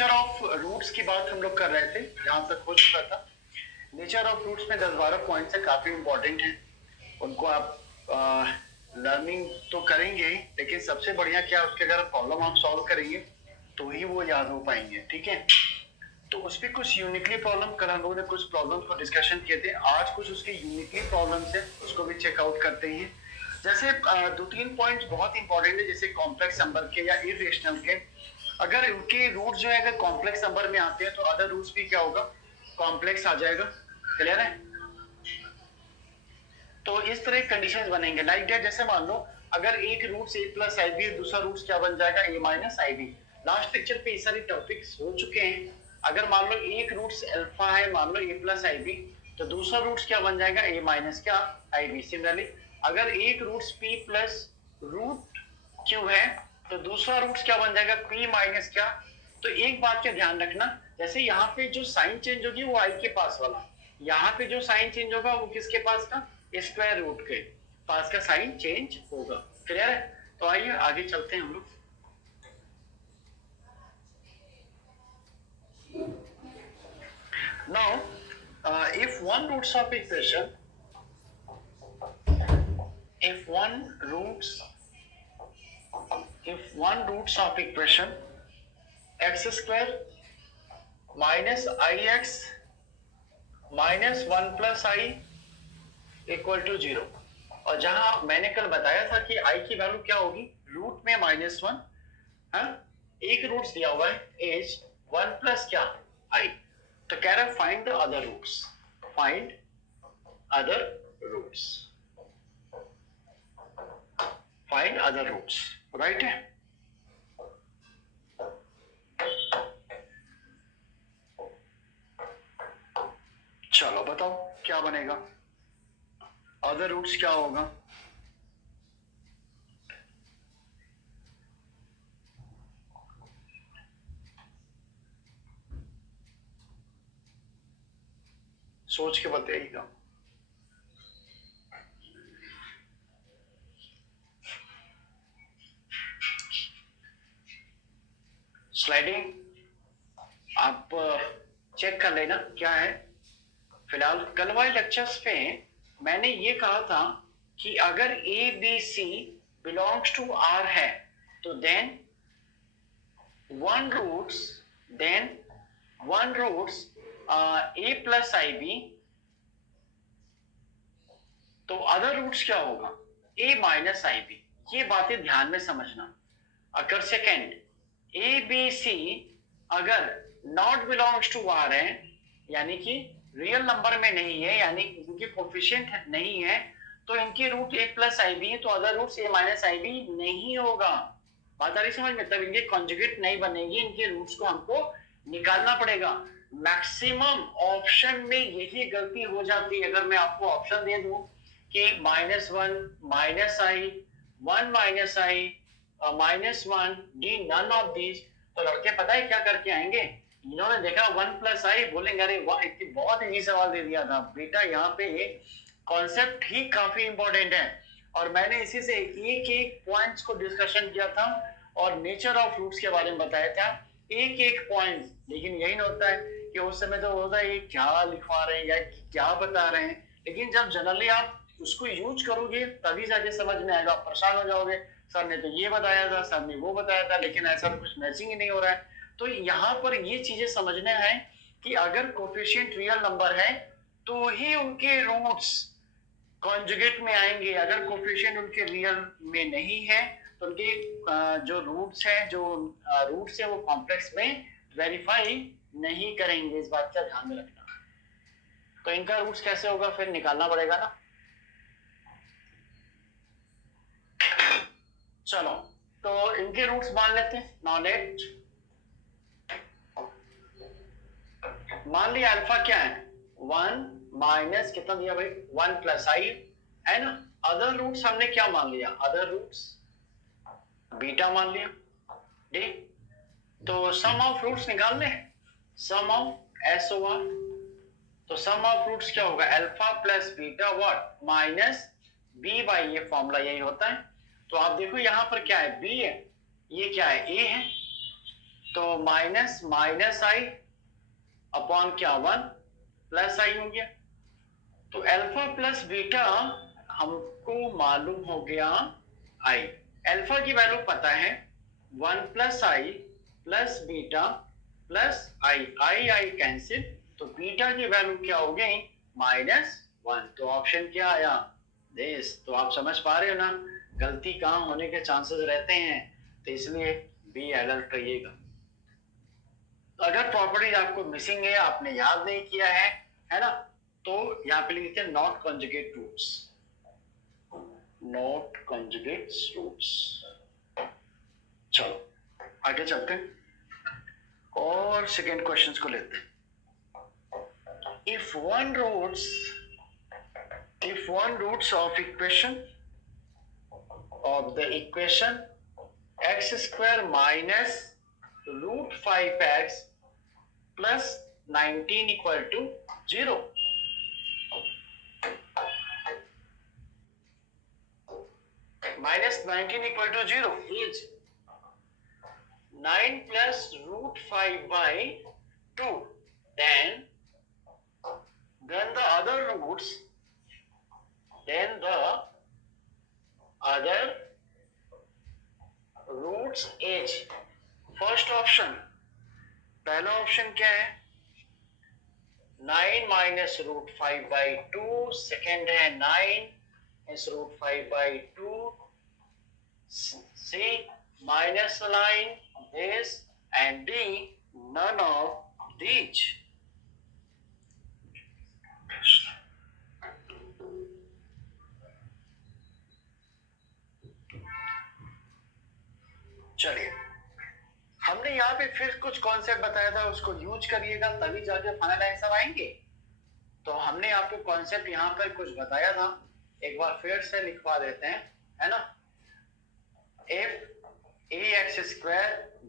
Nature of roots की बात हम लोग कर रहे थे, जहां तक हो चुका था। नेचर ऑफ रूट्स में 10-12 पॉइंट्स है, काफी इंपॉर्टेंट है। उनको आप लर्निंग तो करेंगे, लेकिन सबसे बढ़िया क्या, उसके अगर प्रॉब्लम आप सॉल्व करेंगे तो ही वो याद हो पाएंगे। ठीक है, तो उस पर कुछ यूनिकली प्रॉब्लम, कल हम लोगों ने कुछ प्रॉब्लम को डिस्कशन किए थे, आज कुछ उसके यूनिकली प्रॉब्लम्स है, उसको भी चेकआउट करते हैं। जैसे 2-3 पॉइंट्स बहुत इंपॉर्टेंट है, जैसे कॉम्प्लेक्स नंबर के या इरेशनल के, अगर उनके रूट जो है अगर कॉम्प्लेक्स नंबर में आते हैं तो अदर रूट्स भी क्या होगा, कॉम्प्लेक्स आ जाएगा। क्लियर है? तो इस तरह कंडीशंस बनेंगे लाइक दैट। जैसे मान लो अगर एक root A plus i B, दूसरा रूट क्या बन जाएगा, ए माइनस आई बी। लास्ट लेक्चर पे ये सारे टॉपिक्स हो चुके हैं। अगर मान लो एक रूट अल्फा है, मान लो ए प्लस आई बी, तो दूसरा रूट क्या बन जाएगा, ए माइनस क्या आई बी। सिमिलरली अगर एक root p plus root q है, तो दूसरा रूट क्या बन जाएगा, पी माइनस क्या। तो एक बात का ध्यान रखना, जैसे यहाँ पे जो साइन चेंज होगी वो आई के पास वाला, यहाँ पे जो साइन चेंज होगा वो किसके पास का, स्क्वायर रूट के पास का साइन चेंज होगा। क्लियर है? तो आइए आगे चलते हैं हम लोग। Now if one roots of equation, if one roots of equation x square minus ix minus 1 plus I equal to 0, और जहां मैंने कल बताया था कि i की वैल्यू क्या होगी, रूट में -1, हाँ, एक रूट्स दिया हुआ है एज 1 प्लस क्या i, तो कह रहा है find the other roots, find other roots, find other roots. Right है? चलो बताओ क्या बनेगा, अदर रूट्स क्या होगा। सोच के बताइएगा। स्लाइडिंग आप चेक कर लेना क्या है। फिलहाल कल वाले लेक्चर्स पे मैंने ये कहा था कि अगर a b c belongs to R है, तो then one roots a plus i b, तो अदर रूट्स क्या होगा, ए माइनस आई बी। ये बातें ध्यान में समझना। अगर सेकेंड ए बी सी अगर नॉट बिलोंग्स टू आर है, यानी कि रियल नंबर में नहीं है, यानी इनके कोफिशिएंट नहीं है, तो इनके root A plus i B है, तो अदर रूट ए माइनस आई बी नहीं होगा। बात आ रही समझ में? तब इनके कॉन्जुगेट नहीं बनेगी, इनके रूट्स को हमको निकालना पड़ेगा। मैक्सिमम ऑप्शन में यही गलती हो जाती है। अगर मैं आपको ऑप्शन दे दूं कि -1 minus i, 1 minus i, -1 d, none of this, तो लड़के पता है क्या करके आएंगे, इन्होंने देखा 1 प्लस आई, बोलेंगे अरे वाह बहुत इजी सवाल दे दिया था बेटा। यहाँ पे कॉन्सेप्ट ही काफी इंपॉर्टेंट है, और मैंने इसी से एक एक पॉइंट्स को डिस्कशन किया था और नेचर ऑफ रूट्स के बारे में बताया था, एक एक पॉइंट। लेकिन यही नहीं होता है कि उस समय तो होता है ये क्या लिखवा रहे हैं या क्या बता रहे हैं, लेकिन जब जनरली आप उसको यूज करोगे तभी जाके समझ में आएगा। आप परेशान हो जाओगे, सर ने तो ये बताया था, सर ने वो बताया था, लेकिन ऐसा कुछ मैचिंग ही नहीं हो रहा है। तो यहाँ पर ये चीजें समझने हैं कि अगर कोफिशिएंट रियल नंबर है तो ही उनके रूट्स कॉन्जुगेट में आएंगे। अगर कोफिशिएंट उनके रियल में नहीं है तो उनके जो रूट्स है, जो रूट्स है वो कॉम्प्लेक्स में वेरीफाई नहीं करेंगे। इस बात का ध्यान में रखना। तो इनका रूट्स कैसे होगा, फिर निकालना पड़ेगा ना। चलो तो इनके रूट्स मान लेते हैं। नाउ लेट, मान लिया अल्फा क्या है, 1 माइनस कितना दिया भाई, 1 प्लस आई है ना। अदर रूट्स हमने क्या मान लिया, अदर रूट्स बीटा मान लिया, ठीक। तो सम ऑफ रूट्स निकालने, सम ऑफ एस ओवर, तो सम ऑफ रूट्स क्या होगा, alpha plus beta what minus b by, ये फॉर्मूला यही होता है। तो आप देखो यहाँ पर क्या है, बी है, ये क्या है, ए है, तो माइनस माइनस आई अपॉन क्या 1 प्लस आई हो गया। तो अल्फा प्लस बीटा हमको मालूम हो गया आई। अल्फा की वैल्यू पता है 1 plus I plus beta plus I, I I cancel, तो बीटा की वैल्यू क्या हो गई -1। तो ऑप्शन क्या आया दिस। तो आप समझ पा रहे हो ना गलती कहाँ होने के चांसेस रहते हैं, तो इसलिए बी अलर्ट रहिएगा। अगर प्रॉपर्टीज आपको मिसिंग है, आपने याद नहीं किया है ना, तो यहाँ पे लिखते हैं not conjugate roots, not conjugate roots. चलो आगे चलते हैं और सेकेंड क्वेश्चन को लेते हैं। if one roots of the equation x square minus root 5x plus 19 equal to 0, minus 19 equal to 0 is 9 plus root 5 by 2, then the other roots is first option, पहला option क्या है 9 minus root 5 by 2, second है 9 minus root 5 by 2, c minus 9 this and d none of these. चलिए हमने यहाँ पे फिर कुछ कॉन्सेप्ट बताया था, उसको यूज करिएगा तभी जाके फाइनल आंसर आएंगे। तो हमने आपको कॉन्सेप्ट यहाँ पर कुछ बताया था, एक बार फिर से लिखवा देते हैं, है ना। If a x square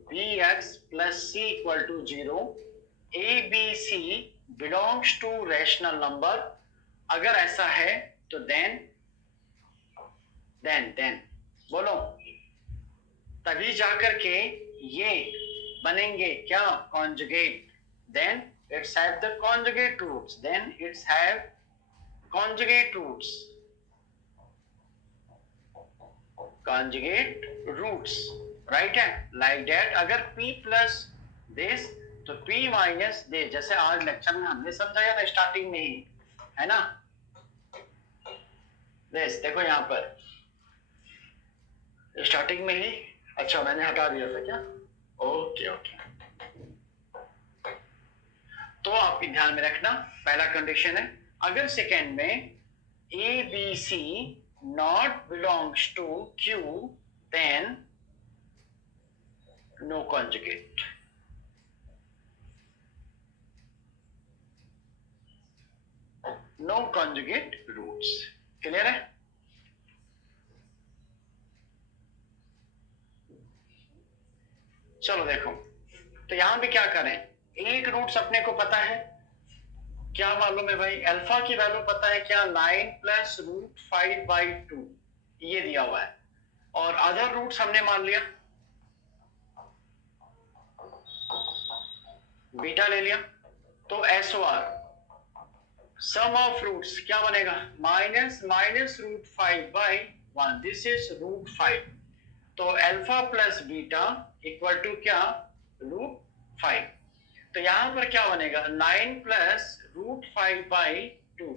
b x plus C equal to 0, a b c belongs to rational number, अगर ऐसा है तो देन बोलो, तभी जाकर के ये बनेंगे क्या conjugate. Then it's have the conjugate roots, right है लाइक दैट। अगर p प्लस दिस तो p माइनस दे, जैसे आज लेक्चर में हमने समझाया था स्टार्टिंग में ही, है ना। दिस देखो यहाँ पर स्टार्टिंग में ही, अच्छा मैंने हटा दिया था क्या, ओके। तो आप ध्यान में रखना, पहला कंडीशन है अगर सेकेंड में a b c not belongs to q then no conjugate. No conjugate roots, clear है। चलो देखो, तो यहां भी क्या करें, एक रूट्स अपने को पता है, क्या मालूम है भाई, अल्फा की वैल्यू पता है क्या 9 प्लस रूट 5 बाई 2 ये दिया हुआ है, और अदर रूट्स हमने मान लिया, बीटा ले लिया। तो S O R sum of roots क्या बनेगा minus root 5 by 1, this is root 5। तो alpha plus beta equal to क्या रूट 5। तो यहां पर क्या बनेगा 9 plus root 5 by 2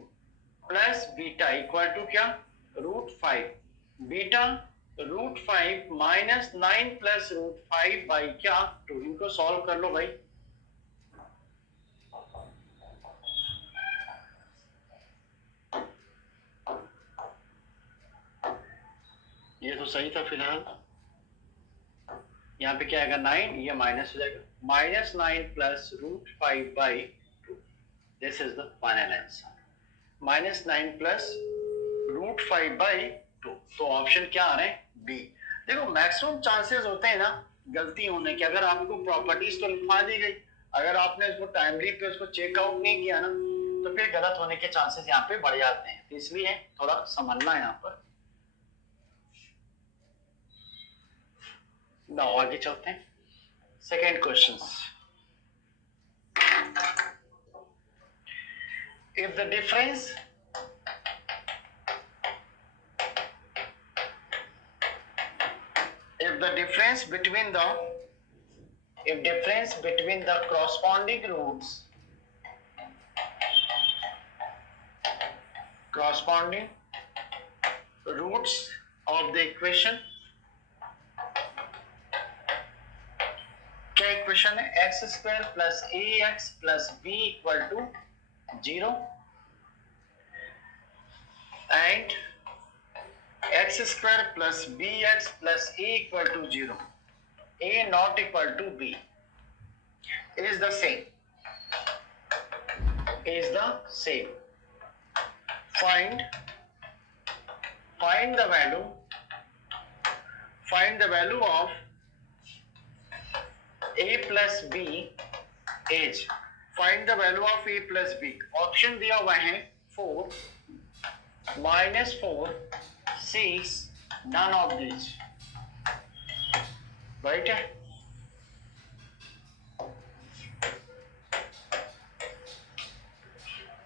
plus beta equal to क्या root 5, beta root 5 minus 9 plus root 5 by क्या 2। इनको सॉल्व कर लो भाई। ये तो सही था फिलहाल, यहाँ पे क्या आएगा 9, ये माइनस हो जाएगा, -9 plus root 5 by 2, this is the final answer. -9 plus root 5 by 2, तो ऑप्शन क्या आ रहे हैं बी। देखो मैक्सिमम चांसेस होते हैं ना गलती होने के, अगर आपको प्रॉपर्टीज तो लिखवा दी गई, अगर आपने उसको टाइमली पे उसको चेकआउट नहीं किया ना तो फिर गलत होने के चांसेस यहाँ पे बढ़ जाते हैं, तो इसलिए थोड़ा समझना है यहाँ पर। ना आगे चलते हैं, Second questions. If the difference between the corresponding roots of the equation, क्या इक्वेशन है? X square plus a x plus B equal to 0 and x square plus b x plus a equal to 0, a not equal to b is the same. Find the value of a plus b is, find the value of a plus b. Option दिया हुआ है 4, -4, 6, none of these. Right है?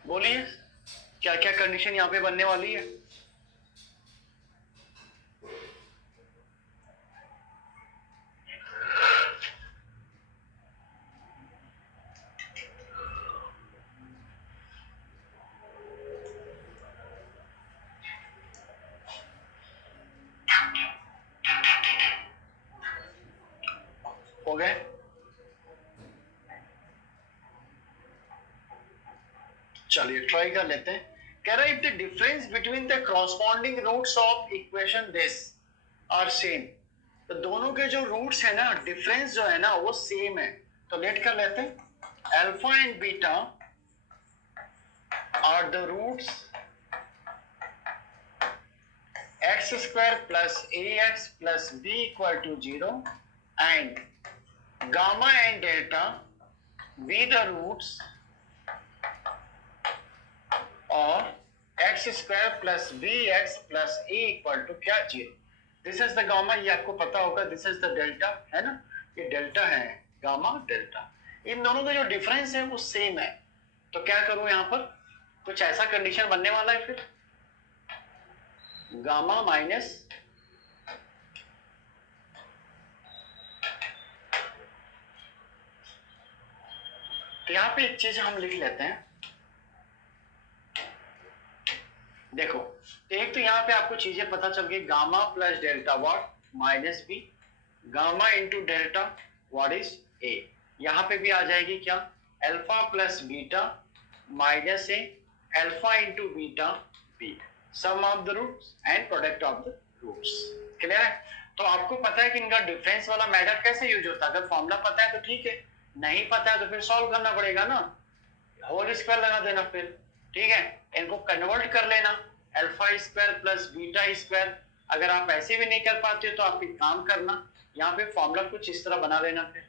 बोलिए क्या क्या condition यहाँ पे बनने वाली है? हो गए? चलिए ट्राई कर लेते हैं. कह रहा है if the difference between the corresponding roots of equation this are same, तो दोनों के जो रूट्स है ना, डिफरेंस जो है ना वो सेम है. तो लेट कर लेते हैं. Alpha and beta are the roots x square plus a x plus B equal to 0 and gamma and delta be the roots और x square plus b x plus a equal to क्या 0. This is the gamma, ये आपको पता होगा. This is the delta, है ना, ये delta है, गामा डेल्टा. इन दोनों का जो डिफरेंस है वो सेम है. तो क्या करूं यहाँ पर? कुछ ऐसा कंडीशन बनने वाला है फिर गामा माइनस तो यहाँ पे एक चीज हम लिख लेते हैं. देखो एक तो यहाँ पे आपको चीजें पता चल गई. Gamma plus delta what minus b, gamma into delta what is a. यहाँ पे भी आ जाएगी क्या? Alpha plus beta minus a, alpha into beta b, sum of the roots and product of the roots. Clear है? तो आपको पता है कि इनका डिफरेंस वाला मैटर कैसे यूज होता है. अगर फॉर्मूला पता है तो ठीक है, नहीं पता है तो फिर सॉल्व करना पड़ेगा ना. होल स्क्वायर लगा देना फिर. ठीक है, इनको कन्वर्ट कर लेना. Alpha square plus beta square. अगर आप ऐसे भी नहीं कर पाते तो आप एक काम करना, यहाँ पे फॉर्मूला कुछ इस तरह बना लेना. फिर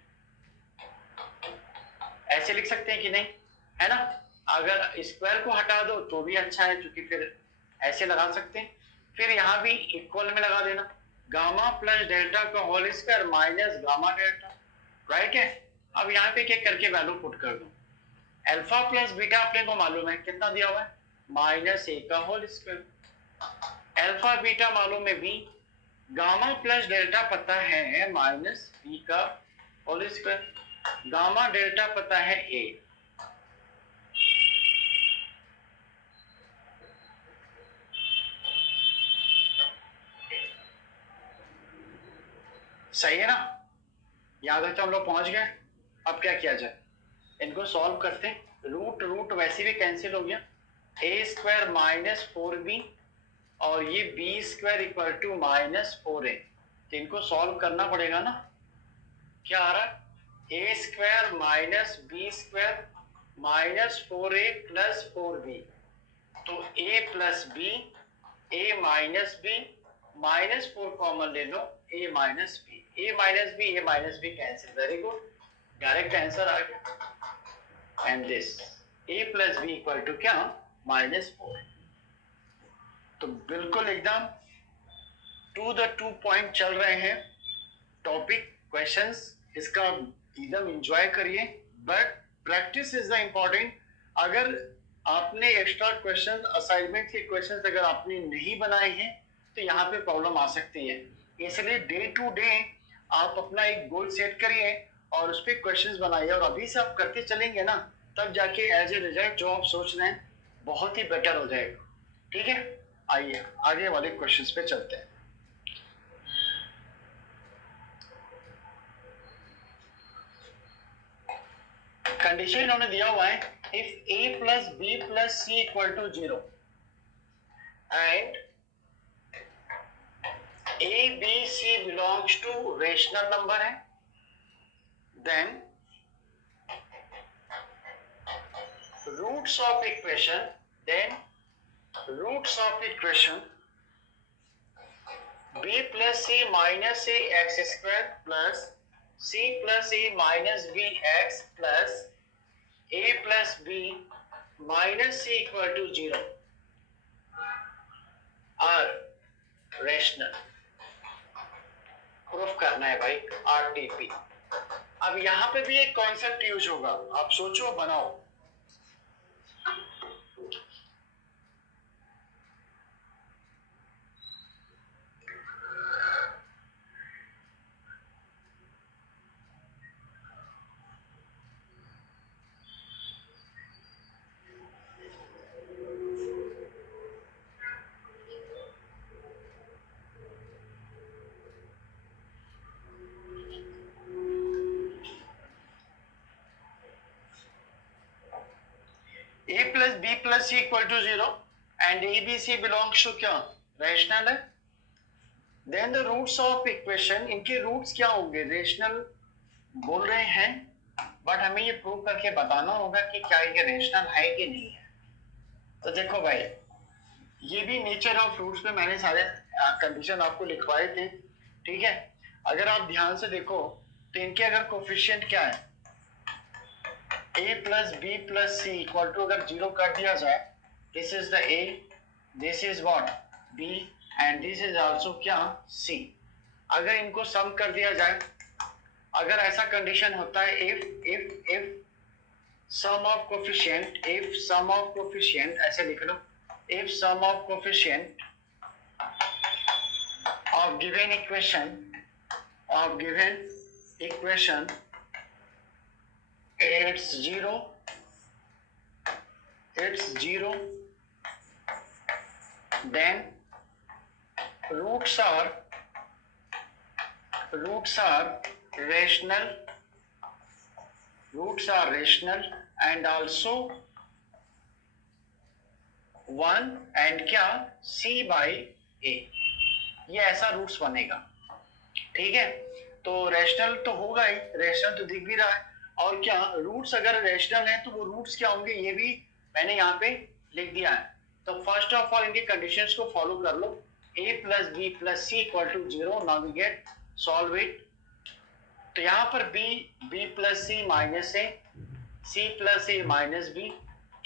ऐसे लिख सकते हैं कि नहीं, है ना. अगर स्क्वायर को हटा दो तो भी अच्छा है, क्योंकि फिर ऐसे लगा सकते हैं. फिर यहाँ भी इक्वल में लगा देना. गामा प्लस डेल्टा का whole square minus gamma delta. Right है? अब यहाँ पे क्या करके वैल्यू पुट कर दो. अल्फा प्लस बीटा अपने को मालूम है कितना दिया हुआ है, माइनस ए का होल स्क्वायर. अल्फा बीटा मालूम है बी, गामा प्लस डेल्टा पता है माइनस बी का होल स्क्वायर, गामा डेल्टा पता है ए. सही है ना? याद है तो हम लोग पहुंच गए. अब क्या किया जाए, इनको सॉल्व करते हैं. रूट रूट वैसे भी कैंसिल हो गया. ए स्क्वायर माइनस 4b और ये b square equal to minus 4a. तो इनको सॉल्व करना पड़ेगा ना. क्या आ रहा है? A square minus B square minus 4a plus 4b. तो a plus B, a minus B, minus 4 common ले लो, a minus B. a minus B, a minus B cancel. Very good, direct answer आ गया. And this a plus B equal to क्या? -4. तो बिल्कुल एकदम to the two point चल रहे हैं टॉपिक क्वेश्चंस. इसका एकदम एंजॉय करिए, but practice is the important. अगर आपने एक्स्ट्रा क्वेश्चन, असाइनमेंट के क्वेश्चन अगर आपने नहीं बनाए हैं तो यहाँ पे प्रॉब्लम आ सकती है। इसलिए डे टू डे आप अपना एक गोल सेट करिए और उस पर क्वेश्चन बनाइए, और अभी से आप करते चलेंगे ना, तब जाके एज ए रिजल्ट जो आप सोच रहे हैं बहुत ही बेटर हो जाएगा। ठीक है, आइए आगे वाले क्वेश्चंस पे चलते हैं। कंडीशन इन्होंने दिया हुआ है, if a plus B plus C equal to 0 and a b c belongs to rational number है, then roots of equation, b plus c minus a X square plus c plus a minus b X plus a plus b minus c equal to 0 are rational. Proof करना है भाई, RTP. अब यहां पे भी एक concept use होगा, आप सोचो बनाओ। a plus B plus C equal to 0 and a b c belongs to क्या, रेशनल है। Then the roots of equation, इनके रूट्स क्या होंगे, रेशनल बोल रहे हैं, बट हमें ये प्रूव करके बताना होगा कि क्या ये रेशनल है कि नहीं है। तो देखो भाई, ये भी नेचर ऑफ रूट्स में मैंने सारे कंडीशन आपको लिखवाए थे। ठीक है, अगर आप ध्यान से देखो तो इनके अगर कोफिशिएंट क्या है, a plus B plus C equal to अगर 0 कर दिया जाए, this is the a, this is what b and this is also क्या c। अगर इनको सम कर दिया जाए, अगर ऐसा कंडीशन होता है, if sum of coefficient, if sum of coefficient ऐसे लिख लो, if sum of coefficient of given equation it's 0, then roots are rational and also 1 and क्या c by a, ये ऐसा रूट्स बनेगा। ठीक है, तो रेशनल तो होगा ही, रेशनल तो दिख भी रहा है, और क्या रूट्स अगर रेशनल है तो वो रूट्स क्या होंगे, ये भी मैंने यहाँ पे लिख दिया है। तो फर्स्ट ऑफ ऑल इनके कंडीशंस को फॉलो कर लो, a plus B plus C equal to 0, now we get solve it. तो यहाँ पर b plus c minus a, c plus a minus b,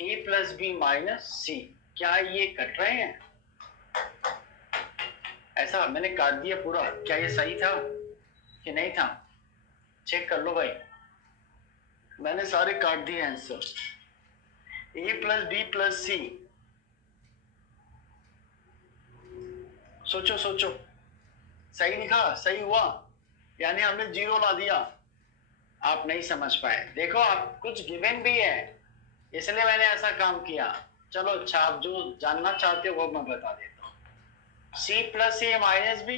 a plus b minus c, क्या ये cut रहे हैं? ऐसा मैंने काट दिया पूरा, क्या ये सही था कि नहीं था? चेक कर लो भाई, मैंने सारे काट दिए answer. a plus B plus C, सोचो सही लिखा, सही हुआ, यानी हमने 0 ला दिया। आप नहीं समझ पाए, देखो आप कुछ गिवन भी है इसलिए मैंने ऐसा काम किया। चलो अच्छा, आप जो जानना चाहते हो वो मैं बता देता हूँ। c plus a minus B,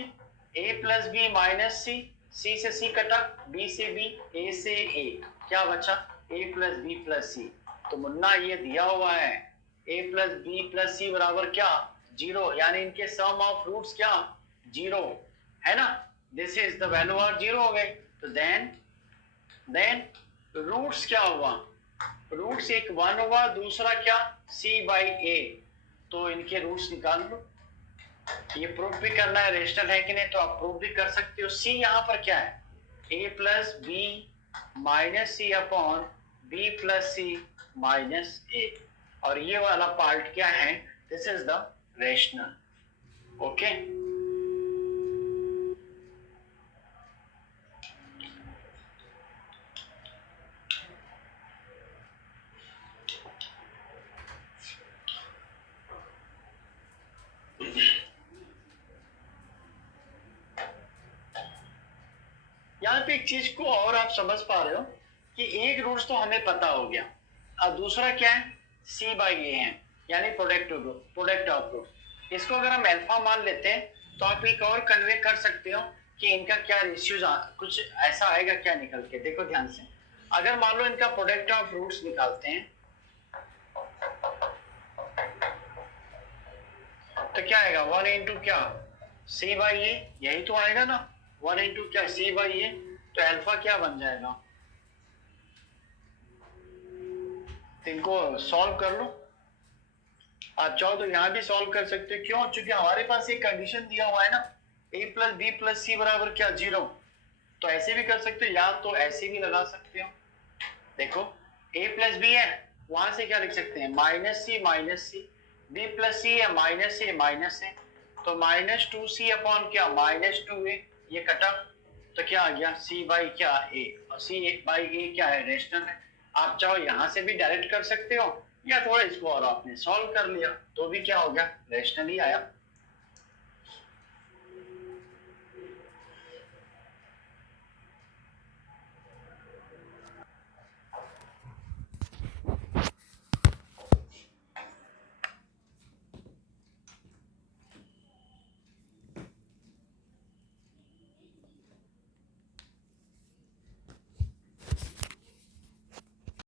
a plus b minus c, c से c कटा, b से b, a से a, क्या बचा a प्लस बी प्लस सी। तो मुन्ना ये दिया हुआ है a प्लस बी प्लस सी बराबर क्या 0, यानी इनके सम ऑफ रूट्स क्या 0 है ना, this is the value are 0 हो गए। तो देन रूट्स क्या हुआ, रूट्स एक 1 हुआ, दूसरा क्या c बाई a, तो इनके रूट्स निकाल लो। ये प्रूफ भी करना है रेशनल है कि नहीं, तो आप प्रूफ भी कर सकते हो। c यहाँ पर क्या है, a plus b minus c upon b plus c minus a, और ये वाला पार्ट क्या है, this is the rational. Okay, एक चीज को और आप समझ पा रहे हो कि एक रूट्स तो हमें पता हो गया, अब दूसरा क्या है, सी बाई ए है, यानी प्रोडक्ट ऑफ रूट। इसको अगर हम अल्फा मान लेते हैं तो आप एक और कन्वे कर सकते हो कि इनका क्या रेशियो कुछ ऐसा आएगा क्या निकल के। देखो ध्यान से, अगर मान लो इनका प्रोडक्ट ऑफ रूट्स निकालते हैं तो क्या आएगा, 1 इंटू क्या, सी बाई ए, यही तो आएगा ना, 1 इंटू क्या, सी बाई ए। तो अल्फा क्या बन जाएगा, तो इनको सॉल्व कर लो। आप चाहो तो यहाँ भी सॉल्व कर सकते हो, क्यों, क्योंकि हमारे पास एक कंडीशन दिया हुआ है ना, a प्लस बी प्लस सी बराबर क्या, 0। तो ऐसे भी कर सकते हो, या तो ऐसे भी लगा सकते हो। देखो a प्लस बी है, वहां से क्या लिख सकते हैं, माइनस सी, b प्लस सी है, माइनस ए, तो माइनस 2c अपॉन क्या, माइनस 2a, ये कटा, तो क्या आ गया, c बाई क्या a, और c बाई a क्या है, रेशनल है। आप चाहो यहाँ से भी डायरेक्ट कर सकते हो, या थोड़ा इसको और आपने सॉल्व कर लिया तो भी क्या हो गया, रेशनल ही आया।